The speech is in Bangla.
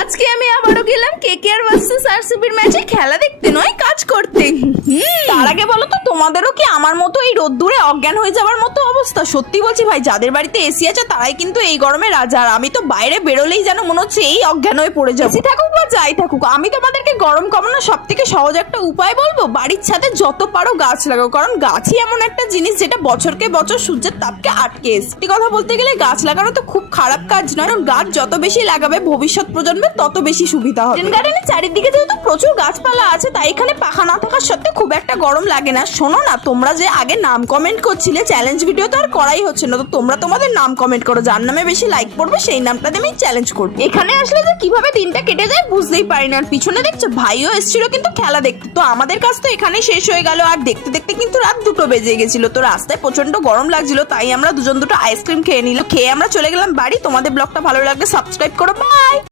আজকে আমি আবারও গেলাম কেকেআর ভার্সেস আরসিবির ম্যাচে খেলা দেখতে নয় কাজ করতে। তার আগে বলো তো, তোমাদেরও কি আমার মতো এই রোদ্দুরে অজ্ঞান হয়ে যাওয়ার মতো অবস্থা? সত্যি বলছি ভাই, যাদের বাড়িতে এসি আছে তারাই কিন্তু এই গরমে রাজা, আর আমি তো বাইরে বেরোলেই যেন মনে হচ্ছে এই অজ্ঞান হয়ে পড়ে যাবো। এসি থাকুক বা যাই থাকুক, আমি তোমাদেরকে গরম কমানোর সব থেকে সহজ একটা উপায় বলবো, বাড়ির ছাদে যত পারো গাছ লাগাও, কারণ গাছই এমন একটা জিনিস যেটা বছরকে বছর সূর্যের তাপকে আটকে। সত্যি কথা বলতে গেলে গাছ লাগানো তো খুব খারাপ কাজ নয়, কারণ গাছ যত বেশি লাগাবে ভবিষ্যৎ প্রজন্মের তত বেশি সুবিধা হবে। গার্ডেনের চারিদিকে যেহেতু প্রচুর গাছপালা আছে, তাই এখানে পাখা না থাকার সত্ত্বেও খুব একটা গরম লাগে না। শোনো না, তোমরা যে আগে নাম কমেন্ট করছিলে, চ্যালেঞ্জ ভিডিও তো আর করাই হচ্ছে না, তো তোমরা তোমাদের নাম কমেন্ট করো, যার নামে বেশি লাইক পড়বে সেই নামটা দিয়ে আমি চ্যালেঞ্জ করবো। এখানে আসলে যে কিভাবে দিনটা কেটে যায় বুঝতেই পারি না। আর পিছনে দেখছো ভাইও এসেছিল কিন্তু খেলা দেখতে, তো আমাদের কাজ তো এখানেই শেষ হয়ে গেল। আর দেখতে দেখতে কিন্তু রাত 2টো বেজে গেছিল, তো রাস্তায় প্রচন্ড গরম লাগছিল, তাই আমরা দুটো আইসক্রিম খেয়ে নিল, খেয়ে আমরা চলে গেলাম বাড়ি। তোমাদের ব্লগটা ভালো লাগলে সাবস্ক্রাইব করো, বাই।